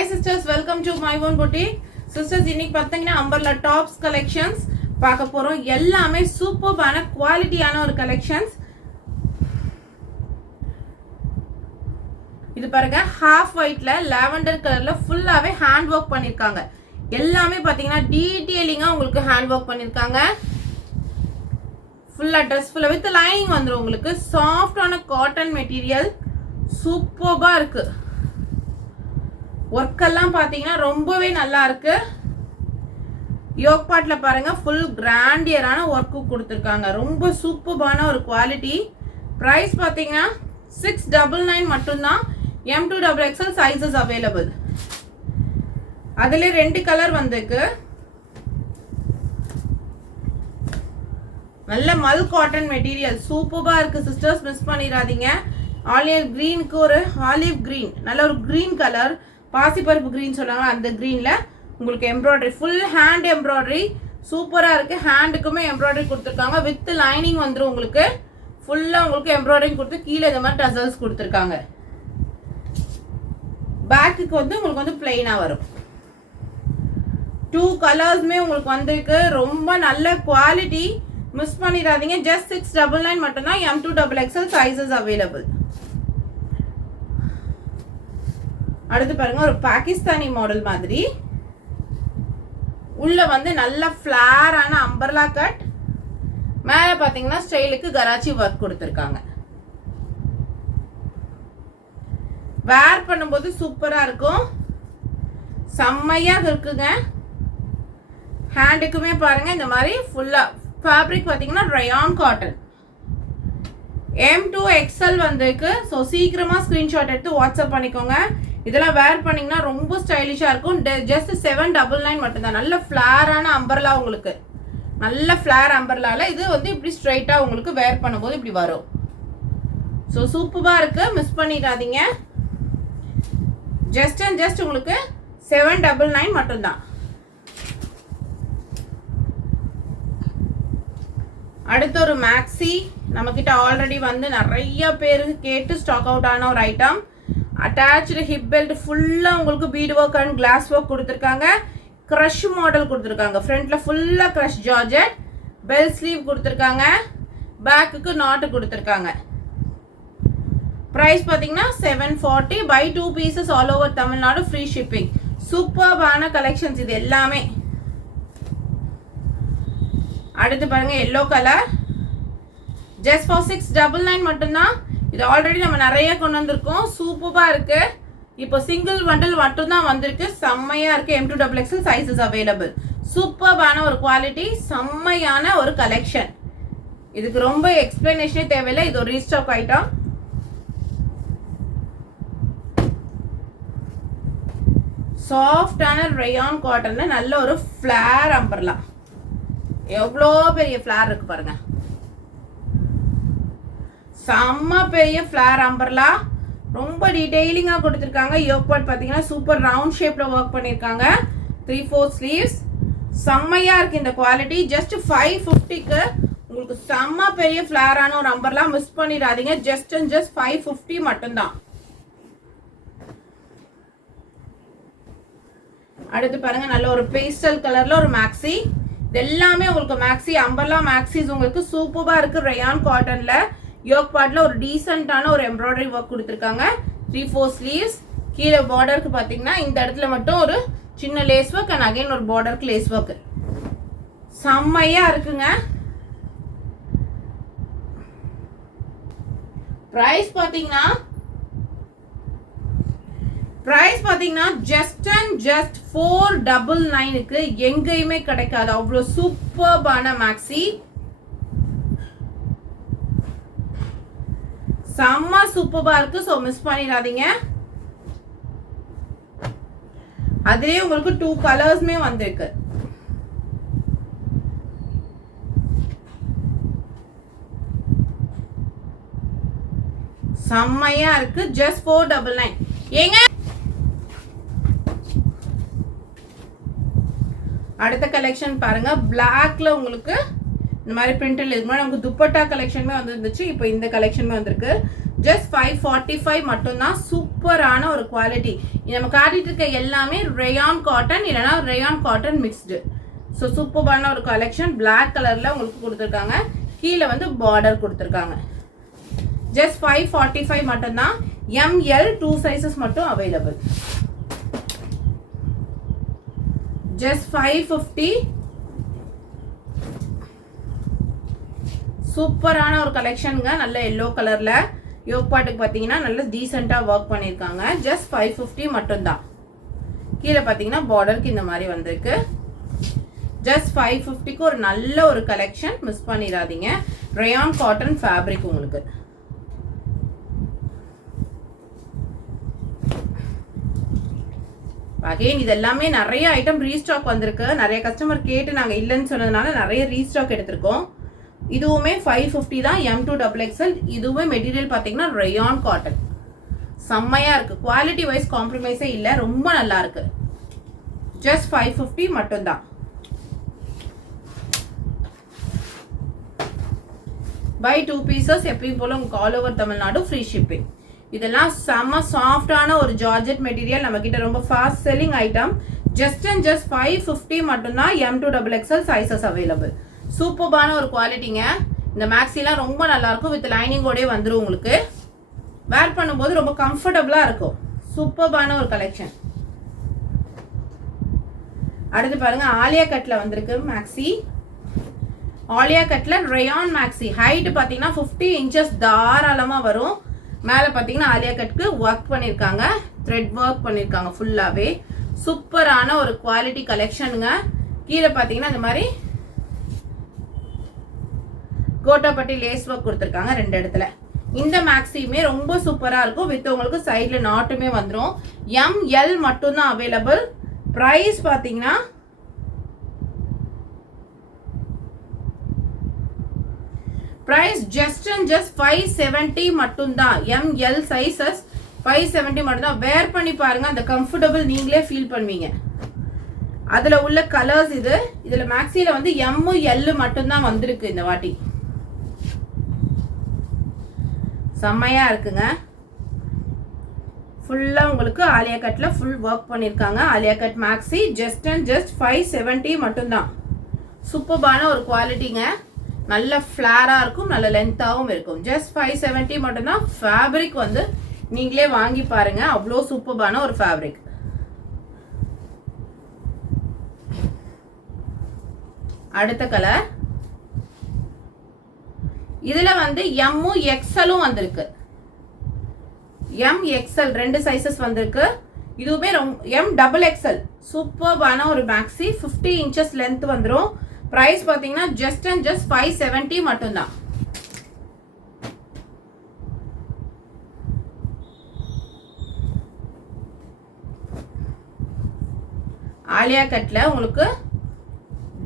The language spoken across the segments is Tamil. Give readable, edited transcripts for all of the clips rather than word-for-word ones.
Hi sisters, welcome to my own boutique. Sisters, இன்னைக்கு பாத்தீங்கன்னா umbrella tops collections பார்க்க போறோம். எல்லாமே சூப்பரான குவாலிட்டியான ஒரு collections. இது பாருங்க half whiteல lavender கலர்ல ஃபுல்லாவே ஹேண்ட் வர்க் பண்ணிருக்காங்க. எல்லாமே பாத்தீங்கன்னா டீடைலிங்கா உங்களுக்கு ஹேண்ட் வர்க் பண்ணிருக்காங்க. ஃபுல்லா ட்ரெஸ் ஃபுல்லா வித் லைனிங் வந்துரும் உங்களுக்கு. சாஃப்ட்டான காட்டன் மெட்டீரியல் சூப்பரா இருக்கு. ஒர்க் எல்லாம் பாத்தீங்கன்னா ரொம்பவே நல்லா இருக்கு. யோக் பார்ட்ல பாருங்க ஃபுல் கிராண்டியரான ஒர்க் கொடுத்திருக்காங்க. ரொம்ப சூப்பரான ஒரு குவாலிட்டி. பிரைஸ் பாத்தீங்கன்னா 699 மட்டும் தான். M2XXL sizes available. அதுல ரெண்டு கலர் வந்திருக்கு. நல்ல மல் காட்டன் மெட்டீரியல் சூப்பரா இருக்கு சிஸ்டர்ஸ், மிஸ் பண்ணிராதீங்க. ஆலிவ் கிரீனுக்கு ஒரு ஆலிவ் கிரீன், நல்ல ஒரு கிரீன் கலர், பாசிப்பருப்பு கிரீன் சொல்றாங்க, அந்த கிரீன்ல உங்களுக்கு எம்ப்ராய்டரி, ஃபுல் ஹேண்ட் எம்ப்ராய்டரி சூப்பரா இருக்கு. ஹேண்டுக்குமே எம்ப்ராய்டரி கொடுத்துருக்காங்க. வித் லைனிங் வந்துடும் உங்களுக்கு. ஃபுல்லா உங்களுக்கு எம்ப்ராய்டரி கொடுத்து கீழே இந்த மாதிரி டசல்ஸ் கொடுத்துருக்காங்க. பேக்குக்கு வந்து உங்களுக்கு வந்து பிளெயினா வரும். 2 கலர்ஸ்மே உங்களுக்கு வந்திருக்கு. ரொம்ப நல்ல குவாலிட்டி, மிஸ் பண்ணிடாதீங்க. ஜஸ்ட் 699 மட்டும்தான். M2XXL sizes available. அடுத்து பாருங்க ஒரு பாகிஸ்தானி மாடல் மாதிரி, உள்ள வந்து நல்ல ஃபிளாரான அம்பர்லா கட், மேல பாத்தீங்கன்னா ஸ்டைலுக்கு கராச்சி ஒர்க் கொடுத்திருக்காங்க. வேர் பண்ணும்போது சூப்பரா இருக்கும், செம்மையா இருக்குங்க. ஹேண்டுக்குமே பாருங்க இந்த மாதிரி ஃபுல்லா ஃபேப்ரிக் பாத்தீங்கன்னா ரயான் காட்டன். M2XL வந்திருக்கு. ஸோ சீக்கிரமா ஸ்கிரீன்ஷாட் எடுத்து வாட்ஸ்அப் பண்ணிக்கோங்க. இதெல்லாம் வேர் பண்ணீங்கன்னா ரொம்ப ஸ்டைலிஷா இருக்கும். ஜஸ்ட் 799 மட்டும்தான். நல்ல ஃபிளாரான அம்பர்லா உங்களுக்கு, நல்ல ஃபிளார் அம்பர்லால இது வந்து இப்படி ஸ்ட்ரைட்டா உங்களுக்கு வேர் பண்ணும்போது இப்படி வரும். ஸோ சூப்பரா இருக்கு, மிஸ் பண்ணிடாதீங்க. ஜஸ்ட் அண்ட் ஜஸ்ட் உங்களுக்கு 799 மட்டும்தான். அடுத்த ஒரு மேக்ஸி, நம்ம கிட்ட ஆல்ரெடி வந்து நிறைய பேருக்கு கேட்டு ஸ்டாக் அவுட் ஆன ஒரு ஐட்டம். அட்டாச்டு ஹிப் பெல்ட், ஃபுல்லா உங்களுக்கு bead work and glass work கொடுத்துருக்காங்க. க்ரஷ் மாடல் கொடுத்துருக்காங்க. ஃப்ரண்ட்ல ஃபுல்லா க்ரஷ் ஜார்ஜெட், பெல் ஸ்லீவ் கொடுத்துருக்காங்க. பேக்குக்கு நாட்டு கொடுத்துருக்காங்க. பிரைஸ் பாத்தீங்கன்னா 740. Buy 2 pieces all over Tamil Nadu, free shipping. சூப்பர்பான கலெக்ஷன்ஸ் இது எல்லாமே. அடுத்து பாருங்க எல்லோ கலர், ஜஸ்ட் ஃபார் 699 மட்டும்தான். இது ஆல்ரெடி நம்ம நிறைய கொண்டு வந்திருக்கோம். சூப்பரா இருக்கு. இப்போ சிங்கிள் பண்டில் மட்டும்தான் வந்திருக்கு. செம்மையா இருக்கு. M2XXL sizes available. சூப்பர்பான ஒரு குவாலிட்டி, செம்மையான ஒரு கலெக்ஷன். இதுக்கு ரொம்ப எக்ஸ்பிளனேஷனே தேவையில்லை. இது ஒரு ரீஸ்டாக் ஐட்டம். சாஃப்டான ரயான் காட்டன்ல நல்ல ஒரு ஃபிளார் அம்பர்லா. எவ்வளோ பெரிய ஃபிளார் இருக்கு பாருங்க, செம்ம பெரிய ஃபிளார் அம்பர்லா. ரொம்ப டீடைலிங்கா கொடுத்துருக்காங்க. யோக் பார்ட் பாத்தீங்கன்னா சூப்பர் ரவுண்ட் ஷேப்ல ஒர்க் பண்ணிருக்காங்க. 3/4 ஸ்லீவ்ஸ். செம்மையா இருக்கு இந்த குவாலிட்டி. ஜஸ்ட் 550க்கு உங்களுக்கு செம்ம பெரிய ஃபிளாரான ஒரு அம்பர்லா, மிஸ் பண்ணிடாதீங்க. ஜஸ்ட் அண்ட் ஜஸ்ட் 550 மட்டும்தான். அடுத்து பாருங்க நல்ல ஒரு பேஸ்டல் கலர்ல ஒரு மேக்ஸி. இது எல்லாமே உங்களுக்கு மேக்ஸி, அம்பர்லா மேக்ஸிஸ் உங்களுக்கு சூப்பரா இருக்கு. ரயான் காட்டன்ல யோக் பார்ட்ல ஒரு டீசென்ட்டான ஒரு எம்ப்ராய்டரி ஒர்க் கொடுத்துருக்காங்க. 3/4 ஸ்லீவ்ஸ். கீழே பார்டருக்கு பாத்தீங்கன்னா இந்த இடத்துல மட்டும் ஒரு சின்ன லேஸ் ஒர்க் அண்ட் அகைன் ஒரு பார்டருக்கு லேஸ் ஒர்க். செம்மையா இருக்குங்க. பிரைஸ் பாத்தீங்கன்னா ஜஸ்ட் அண்ட் ஜஸ்ட் 499க்கு எங்கேயுமே கிடைக்காது. அவ்வளவு சூப்பர்பான மேக்ஸி, செம்ம சூப்பரா இருக்கு. சோ மிஸ் பண்ணிடாதீங்க. அதுலயே உங்களுக்கு 2 கலர்ஸ்மே வந்திருக்கு. செம்மையா இருக்கு. ஜஸ்ட் 499. ஏங்க அடுத்த கலெக்ஷன் பாருங்க. பிளாக்ல உங்களுக்கு இந்த மாதிரி பிரிண்டல். இதுக்கு முன்னாடி நமக்கு துப்பட்டா கலெக்ஷனுமே வந்துருந்துச்சு. இப்போ இந்த கலெக்ஷனுமே வந்திருக்கு. ஜஸ்ட் 545 மட்டும்தான். சூப்பரான ஒரு குவாலிட்டி. நம்ம காட்டிட்டு இருக்க எல்லாமே ரேயான் காட்டன் இல்லைனா ரேயான் காட்டன் மிக்ஸ்டு. ஸோ சூப்பரான ஒரு கலெக்ஷன். பிளாக் கலரில் உங்களுக்கு கொடுத்துருக்காங்க. கீழே வந்து பார்டர் கொடுத்துருக்காங்க. ஜஸ்ட் 545 மட்டும்தான். ML 2 சைஸஸ் மட்டும் அவைலபிள். ஜஸ்ட் 550. சூப்பரான ஒரு கலெக்ஷனுங்க. நல்ல எல்லோ கலரில் யோக் பாட்டுக்கு பார்த்தீங்கன்னா நல்ல டீசெண்டாக ஒர்க் பண்ணியிருக்காங்க. ஜஸ்ட் 550 மட்டும்தான். கீழே பார்த்தீங்கன்னா பார்டருக்கு இந்த மாதிரி வந்திருக்கு. ஜஸ்ட் 550க்கு ஒரு நல்ல ஒரு கலெக்ஷன். மிஸ் பண்ணிடாதீங்க. ரேயான் காட்டன் ஃபேப்ரிக் உங்களுக்கு. அகைன் இது எல்லாமே நிறைய ஐட்டம் ரீஸ்டாக் வந்திருக்கு. நிறைய கஸ்டமர் கேட்டு நாங்கள் இல்லைன்னு சொன்னதுனால நிறைய ரீஸ்டாக் எடுத்திருக்கோம். இதுவுமே 550 தான். M2XXL. இதுவுமே மெட்டீரியல் பார்த்தீங்கன்னா ரேயான் காட்டன். செம்மையா இருக்கு. குவாலிட்டி வைஸ் காம்ப்ரமைஸே இல்லை. ரொம்ப நல்லா இருக்கு. ஜஸ்ட் 550 மட்டும்தான். By 2 pieces. எப்பயும் போல உங்களுக்கு all over Tamil Nadu free shipping. இதெல்லாம் செம்ம சாஃப்டான ஒரு ஜார்ஜெட் மெட்டீரியல். நம்ம கிட்ட ரொம்ப ஃபாஸ்ட் செல்லிங் ஐட்டம். ஜஸ்ட் 550 மட்டும்தான். M2XXL sizes available. சூப்பர்பான ஒரு குவாலிட்டிங்க. இந்த மேக்ஸிலாம் ரொம்ப நல்லா இருக்கும். வித் லைனிங்கோடய வந்துடும். உங்களுக்கு வேர் பண்ணும்போது ரொம்ப கம்ஃபர்டபுளாக இருக்கும். சூப்பர்பான ஒரு கலெக்ஷன். அடுத்து பாருங்க, ஆலியா கட்டில் வந்திருக்கு மேக்ஸி. ஆலியா கட்டில் ரேயான் மேக்ஸி. ஹைட் பார்த்தீங்கன்னா 50 இன்ச்சஸ் தாராளமாக வரும். மேலே பார்த்தீங்கன்னா ஆலியா கட்டுக்கு ஒர்க் பண்ணியிருக்காங்க. த்ரெட் ஒர்க் பண்ணியிருக்காங்க ஃபுல்லாகவே. சூப்பரான ஒரு குவாலிட்டி கலெக்ஷனுங்க. கீழே பார்த்தீங்கன்னா இந்த மாதிரி கோட்டாப்பட்டி லேஸ் ஒர்க் கொடுத்துருக்காங்க 2 இடத்துல. இந்த மேக்ஸியுமே ரொம்ப சூப்பராக இருக்கும். வித் உங்களுக்கு சைடில் நாட்டுமே வந்துடும். ML மட்டும்தான் அவைலபிள். ப்ரைஸ் பார்த்தீங்கன்னா ப்ரைஸ் ஜஸ்ட் 570 மட்டும்தான். ML சைஸஸ் 570 மட்டும்தான். வேர் பண்ணி பாருங்க. அந்த கம்ஃபர்டபுள் நீங்களே ஃபீல் பண்ணுவீங்க. அதில் உள்ள கலர்ஸ் இது. இதில் மேக்ஸியில் வந்து ML மட்டும்தான் வந்திருக்கு இந்த வாட்டி. செம்மையா இருக்குங்க. ஃபுல்லாக உங்களுக்கு ஆலியா கட்டில் ஃபுல் ஒர்க் பண்ணியிருக்காங்க. ஆலியா கட் மேக்ஸி ஜஸ்ட் 570 மட்டும்தான். சூப்பர்பான ஒரு குவாலிட்டிங்க. நல்ல ஃப்ளாராக இருக்கும். நல்ல லென்த்தாகவும் இருக்கும். ஜஸ்ட் 570 மட்டும்தான். ஃபேப்ரிக் வந்து நீங்களே வாங்கி பாருங்க. அவ்வளோ சூப்பர்பான ஒரு ஃபேப்ரிக். அடுத்த கலர். இதுல வந்து MXL வந்திருக்கு. MXL 2 சைஸஸ் வந்திருக்கு. இதுவுமே MXXL சூப்பர்பான ஒரு மேக்ஸி. 50 இன்ச்சஸ் லென்த் வந்துடும். பிரைஸ் பார்த்தீங்கன்னா ஜஸ்ட் 570 மட்டும்தான். ஆலியா கட்ல உங்களுக்கு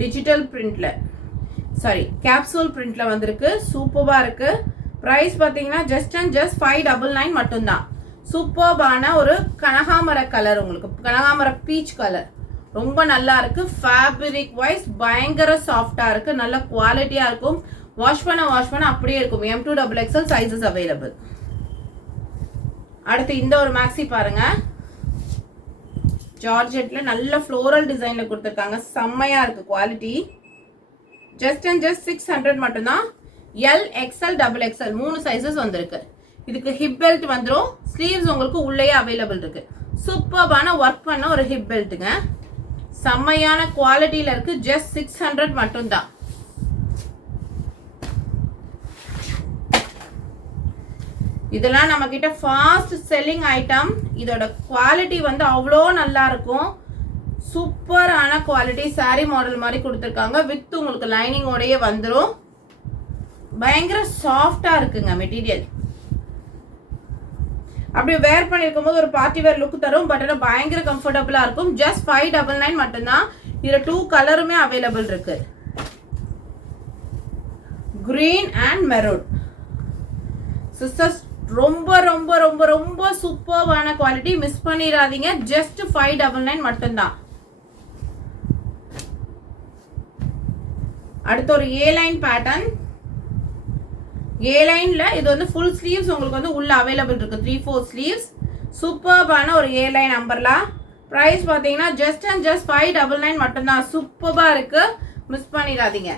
டிஜிட்டல் பிரிண்ட்ல கேப்சூல் பிரிண்ட்ல வந்திருக்கு. சூப்பர்பா இருக்கு. பிரைஸ் பார்த்தீங்கன்னா ஜஸ்ட் 599 மட்டும்தான். சூப்பர்பான ஒரு கனகாமர கலர். உங்களுக்கு கனகாமர பீச் கலர் ரொம்ப நல்லா இருக்கு. ஃபேப்ரிக் வைஸ் பயங்கர சாஃப்டா இருக்கு. நல்ல குவாலிட்டியா இருக்கும். வாஷ் பண்ண அப்படியே இருக்கும். M2XXL sizes available. அடுத்து இந்த ஒரு மேக்ஸி பாருங்க. ஜார்ஜெட்ல நல்ல ஃப்ளோரல் டிசைன்ல கொடுத்துருக்காங்க. செம்மையா இருக்கு குவாலிட்டி. ஜஸ்ட் 600 மட்டும்தான். LXL XXL 3 சைஸஸ் வந்திருக்கு. இதுக்கு ஹிப் பெல்ட் வந்துடும். ஸ்லீவ்ஸ் உங்களுக்கு உள்ளேயே அவைலபிள் இருக்கு. சூப்பர்பான ஒர்க் பண்ண ஒரு ஹிப் பெல்ட்டுங்க. செம்மையான குவாலிட்டியில இருக்கு. ஜஸ்ட் 600 மட்டும்தான். இதெல்லாம் நம்ம கிட்ட ஃபாஸ்ட் செல்லிங் ஐட்டம். இதோட குவாலிட்டி வந்து அவ்வளோ நல்லா இருக்கும். சூப்பரான குவாலிட்டி. சாரி மாடல் மாதிரி கொடுத்துருக்காங்க. வித் உங்களுக்கு லைனிங்கோடயே வந்துடும். பயங்கர சாஃப்டா இருக்குங்க மெட்டீரியல். அப்படி வேர் பண்ணிருக்கும் போது ஒரு பார்ட்டி வேர் லுக் தரும். பட் ஆனால் பயங்கர கம்ஃபர்டபுளா இருக்கும். ஜஸ்ட் 599 மட்டும்தான். இதுல 2 கலருமே அவைலபிள் இருக்கு. Green and maroon. சிஸ்டர்ஸ் ரொம்ப ரொம்ப ரொம்ப ரொம்ப சூப்பர்வான குவாலிட்டி. மிஸ் பண்ணிடாதீங்க. ஜஸ்ட் 599 மட்டும்தான். அடுத்து ஒரு A லைன் பேட்டர்ன். ஏ லைனில் இது வந்து ஃபுல் ஸ்லீவ்ஸ் உங்களுக்கு வந்து உள்ள அவைலபிள் இருக்குது. 3/4 ஸ்லீவ்ஸ். சூப்பர்பான ஒரு ஏ லைன் அம்பர்லா. ப்ரைஸ் பார்த்தீங்கன்னா ஜஸ்ட் அண்ட் ஜஸ்ட் 599 மட்டும்தான். சூப்பராக இருக்குது, மிஸ் பண்ணிடாதீங்க.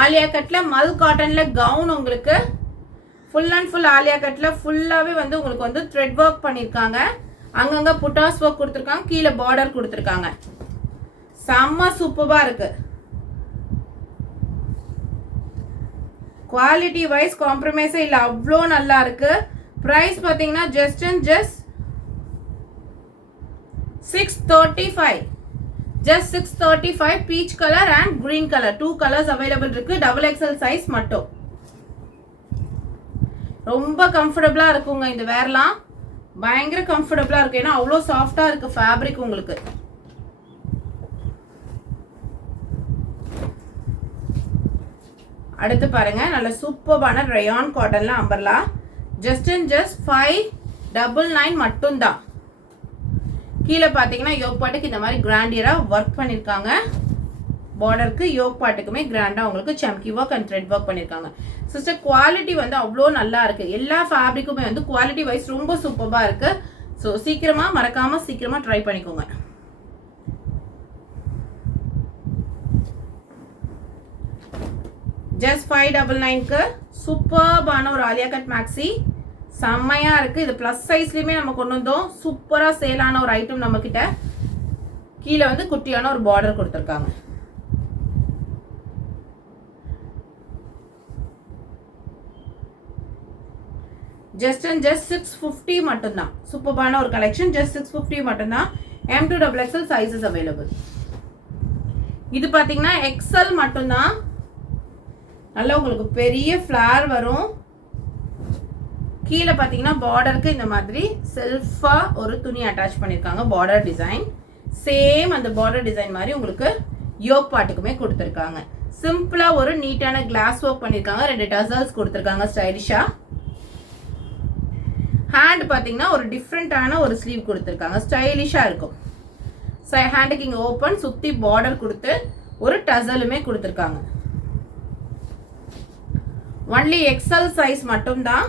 ஆலியா கட்டில் மல் காட்டனில் கவுன் உங்களுக்கு ஃபுல் அண்ட் ஃபுல் ஆலியா கட்டில் ஃபுல்லாகவே வந்து உங்களுக்கு வந்து த்ரெட் ஒர்க் பண்ணியிருக்காங்க. அங்கங்கே புட்டாஸ் ஒர்க் கொடுத்துருக்காங்க, கீழே பார்டர் கொடுத்துருக்காங்க. செம்ம சூப்பராக இருக்கு. குவாலிட்டி வைஸ் காம்ப்ரமைஸே இல்லை, அவ்வளோ நல்லா இருக்கு. ப்ரைஸ் பார்த்தீங்கன்னா just and just 635. Just 635. Peach colour and green colour 2 colours available இருக்கு. XXL சைஸ் மட்டும். ரொம்ப கம்ஃபர்டபுளா இருக்குங்க இந்த வேர்லாம். பயங்கர கம்ஃபர்டபுளா இருக்கு, ஏன்னா அவ்வளோ சாஃப்டா இருக்கு ஃபேப்ரிக் உங்களுக்கு. அடுத்து பாருங்க, நல்ல சூப்பரான ரயான் காட்டன்ல அம்பர்லா. ஜஸ்ட் அண்ட் ஜஸ்ட் 599 மட்டும்தான். கீழே பார்த்தீங்கன்னா யோக் பாட்டுக்கு இந்த மாதிரி கிராண்டியராக ஒர்க் பண்ணியிருக்காங்க. பார்டருக்கு யோக் பாட்டுக்குமே கிராண்டாக உங்களுக்கு சம்கி ஒர்க் அண்ட் த்ரெட் ஒர்க் பண்ணியிருக்காங்க. சிஸ்டர் குவாலிட்டி வந்து அவ்வளோ நல்லா இருக்கு. எல்லா ஃபேப்ரிக்குமே வந்து குவாலிட்டி வைஸ் ரொம்ப சூப்பராக இருக்கு. ஸோ சீக்கிரமாக மறக்காம சீக்கிரமாக ட்ரை பண்ணிக்கோங்க. ஜஸ்ட் 599க்கு சூப்பர்பான ஒரு ஆலியா கட் மேக்ஸி. செம்மையா இருக்கு. இது பிளஸ் சைஸ்லயுமே நம்ம கொண்டு வந்தோம். சூப்பரா சேலான ஒரு ஐட்டம் நம்ம கிட்ட. கீழே வந்து குட்டியான ஒரு பார்டர் கொடுத்துருக்காங்க. ஜஸ்ட் அண்ட் ஜஸ்ட் 650 மட்டும்தான். சூப்பரான ஒரு கலெக்ஷன். ஜஸ்ட் 650 மட்டும்தான். M2XXL sizes available. இது பார்த்தீங்கன்னா XL மட்டும்தான். நல்லா உங்களுக்கு பெரிய ஃப்ளார் வரும். கீழே பார்த்தீங்கன்னா பார்டருக்கு இந்த மாதிரி செல்ஃபா ஒரு துணி அட்டாச் பண்ணியிருக்காங்க. பார்டர் டிசைன் சேம் அந்த பார்டர் டிசைன் மாதிரி உங்களுக்கு யோக் பாட்டுக்குமே கொடுத்துருக்காங்க. சிம்பிளா ஒரு நீட்டான கிளாஸ் ஒர்க் பண்ணியிருக்காங்க. 2 டசல்ஸ் கொடுத்துருக்காங்க ஸ்டைலிஷா. ஹேண்ட் பார்த்தீங்கன்னா ஒரு டிஃப்ரெண்டான ஒரு ஸ்லீவ் கொடுத்துருக்காங்க. ஸ்டைலிஷா இருக்கும். ஹேண்டுக்கு இங்கே ஓப்பன், சுற்றி பார்டர் கொடுத்து ஒரு டசலுமே கொடுத்துருக்காங்க. ஒன்லி XL சைஸ் மட்டும்தான்.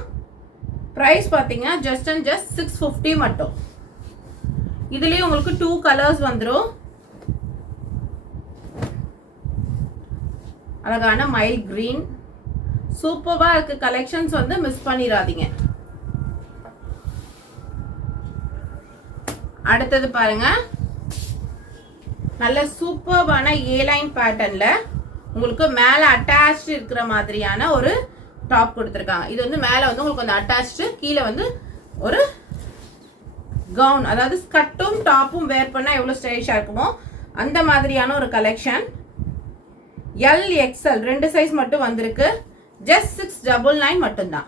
ப்ரைஸ் பார்த்தீங்கன்னா ஜஸ்ட் அண்ட் ஜஸ்ட் 650 மட்டும். இதுலேயே உங்களுக்கு 2 கலர்ஸ் வந்துடும். அழகான மைல் கிரீன். சூப்பராக இருக்கு கலெக்ஷன்ஸ், வந்து மிஸ் பண்ணிடாதீங்க. அடுத்தது பாருங்க, நல்ல சூப்பரான ஏ லைன் பேட்டர்ன்ல உங்களுக்கு மேலே அட்டாச்சு இருக்கிற மாதிரியான ஒரு டாப் கொடுத்துருக்காங்க. இது வந்து மேலே வந்து உங்களுக்கு வந்து அட்டாச்சு, கீழே வந்து ஒரு கவுன், அதாவது ஸ்கர்ட்டும் டாப்பும் வேர் பண்ணால் எவ்வளோ ஸ்டைலிஷாக இருக்குமோ அந்த மாதிரியான ஒரு கலெக்ஷன். LXL 2 சைஸ் மட்டும் வந்திருக்கு. ஜஸ்ட் 699 மட்டும்தான்.